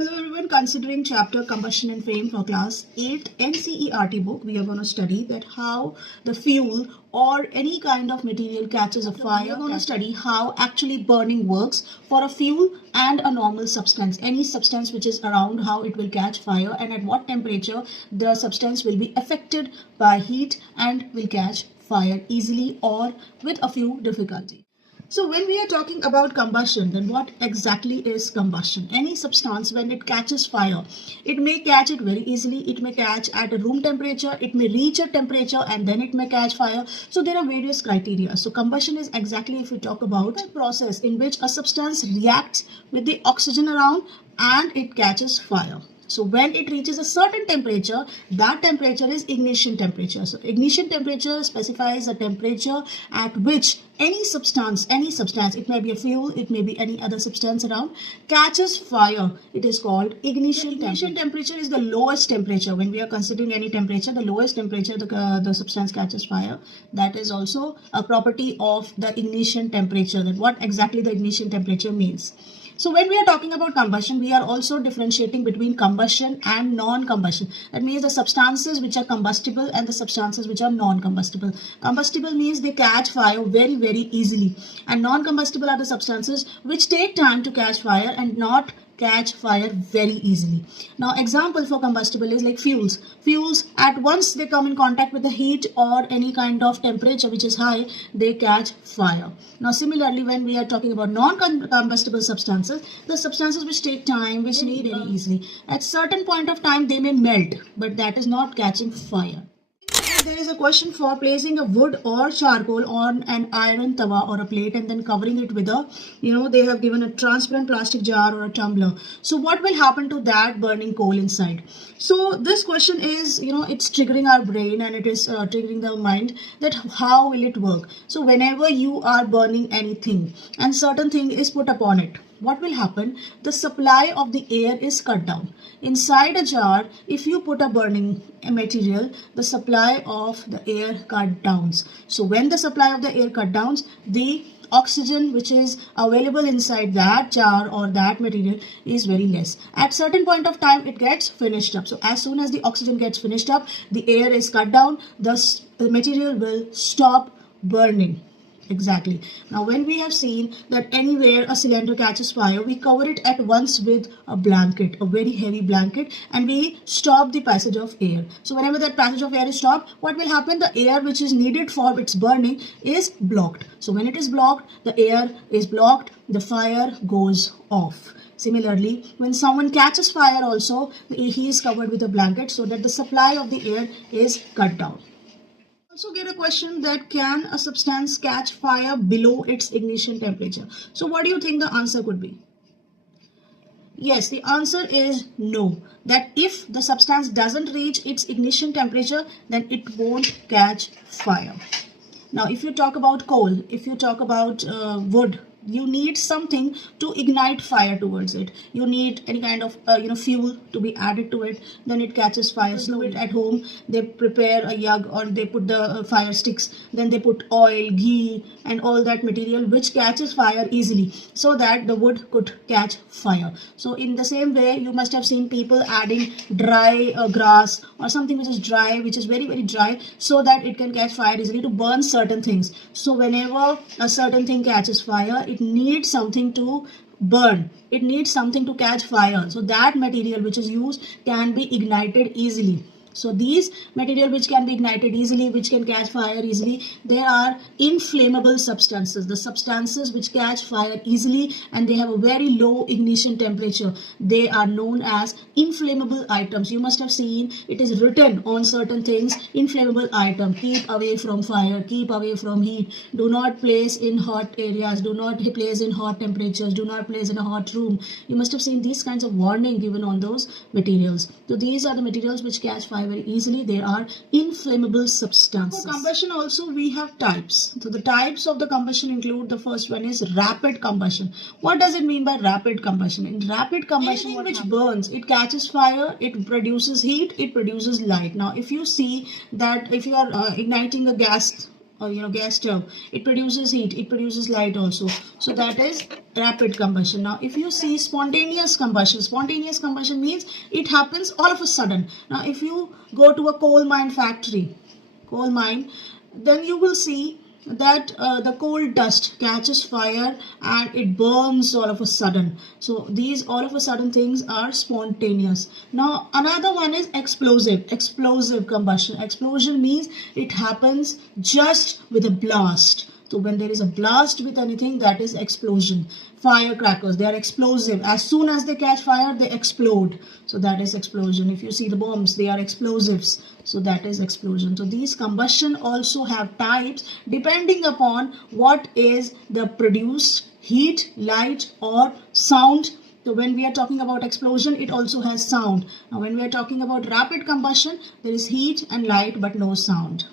Hello everyone, considering chapter Combustion and Flame for class 8 NCERT book, we are going to study that how the fuel or any kind of material catches a fire. We are going to study how actually burning works for a fuel and a normal substance. Any substance which is around, how it will catch fire and at what temperature the substance will be affected by heat and will catch fire easily or with a few difficulty. So when we are talking about combustion, then what exactly is combustion? Any substance, when it catches fire, it may catch it very easily. It may catch at a room temperature. It may reach a temperature and then it may catch fire. So there are various criteria. So combustion is exactly, if we talk about a process in which a substance reacts with the oxygen around and it catches fire. So when it reaches a certain temperature, that temperature is ignition temperature. So ignition temperature specifies a temperature at which any substance, it may be a fuel, it may be any other substance around, catches fire. It is called ignition temperature. Ignition temperature is the lowest temperature. When we are considering any temperature, the lowest temperature the substance catches fire. That is also a property of the ignition temperature, that what exactly the ignition temperature means. So when we are talking about combustion, we are also differentiating between combustion and non-combustion. That means the substances which are combustible and the substances which are non-combustible. Combustible means they catch fire very, very easily. And non-combustible are the substances which take time to catch fire and not catch fire very easily. Now example for combustible is like fuels. Fuels, at once they come in contact with the heat or any kind of temperature which is high, they catch fire. Now similarly, when we are talking about non-combustible substances, the substances which take time, which need very easily, at certain point of time they may melt, but that is not catching fire. There is a question for placing a wood or charcoal on an iron tawa or a plate and then covering it with a, they have given a transparent plastic jar or a tumbler. So what will happen to that burning coal inside? So this question is, it's triggering our brain and it is triggering the mind that how will it work? So whenever you are burning anything and certain thing is put upon it, what will happen? The supply of the air is cut down. Inside a jar, if you put a burning material, the supply of the air cut down. So when the supply of the air cut down, the oxygen which is available inside that jar or that material is very less. At certain point of time, it gets finished up. So as soon as the oxygen gets finished up, the air is cut down, thus the material will stop burning. Exactly. Now when we have seen that anywhere a cylinder catches fire, we cover it at once with a blanket, a very heavy blanket, and we stop the passage of air. So whenever that passage of air is stopped, what will happen? The air which is needed for its burning is blocked. So when it is blocked, the air is blocked, the fire goes off. Similarly, when someone catches fire also, he is covered with a blanket so that the supply of the air is cut down. Also get a question that can a substance catch fire below its ignition temperature? So what do you think the answer could be? Yes, the answer is no. That if the substance doesn't reach its ignition temperature, then it won't catch fire. Now if you talk about coal, if you talk about wood, you need something to ignite fire towards it. You need any kind of fuel to be added to it, then it catches fire. So it at home, they prepare a yug or they put the fire sticks, then they put oil, ghee and all that material which catches fire easily so that the wood could catch fire. So in the same way, you must have seen people adding dry grass or something which is dry, which is very, very dry, so that it can catch fire easily to burn certain things. So whenever a certain thing catches fire, it needs something to burn. It needs something to catch fire. So that material which is used can be ignited easily. So these material which can be ignited easily, which can catch fire easily, there are inflammable substances. The substances which catch fire easily and they have a very low ignition temperature. They are known as inflammable items. You must have seen it is written on certain things, inflammable item. Keep away from fire, keep away from heat. Do not place in hot areas. Do not place in hot temperatures. Do not place in a hot room. You must have seen these kinds of warning given on those materials. So these are the materials which catch fire very easily. They are inflammable substances. For combustion also we have types. So the types of the combustion include, the first one is rapid combustion. What does it mean by rapid combustion? In rapid combustion, anything which burns, it catches fire, it produces heat, it produces light. Now if you see that if you are igniting a gas gas stove, it produces heat, it produces light also. So that is rapid combustion. Now if you see spontaneous combustion means it happens all of a sudden. Now if you go to a coal mine, then you will see that the coal dust catches fire and it burns all of a sudden. So these all of a sudden things are spontaneous. Now another one is explosive combustion. Explosion means it happens just with a blast. So when there is a blast with anything, that is explosion. Firecrackers, they are explosive. As soon as they catch fire, they explode. So that is explosion. If you see the bombs, they are explosives. So that is explosion. So these combustion also have types depending upon what is the produced heat, light or sound. So when we are talking about explosion, it also has sound. Now when we are talking about rapid combustion, there is heat and light but no sound.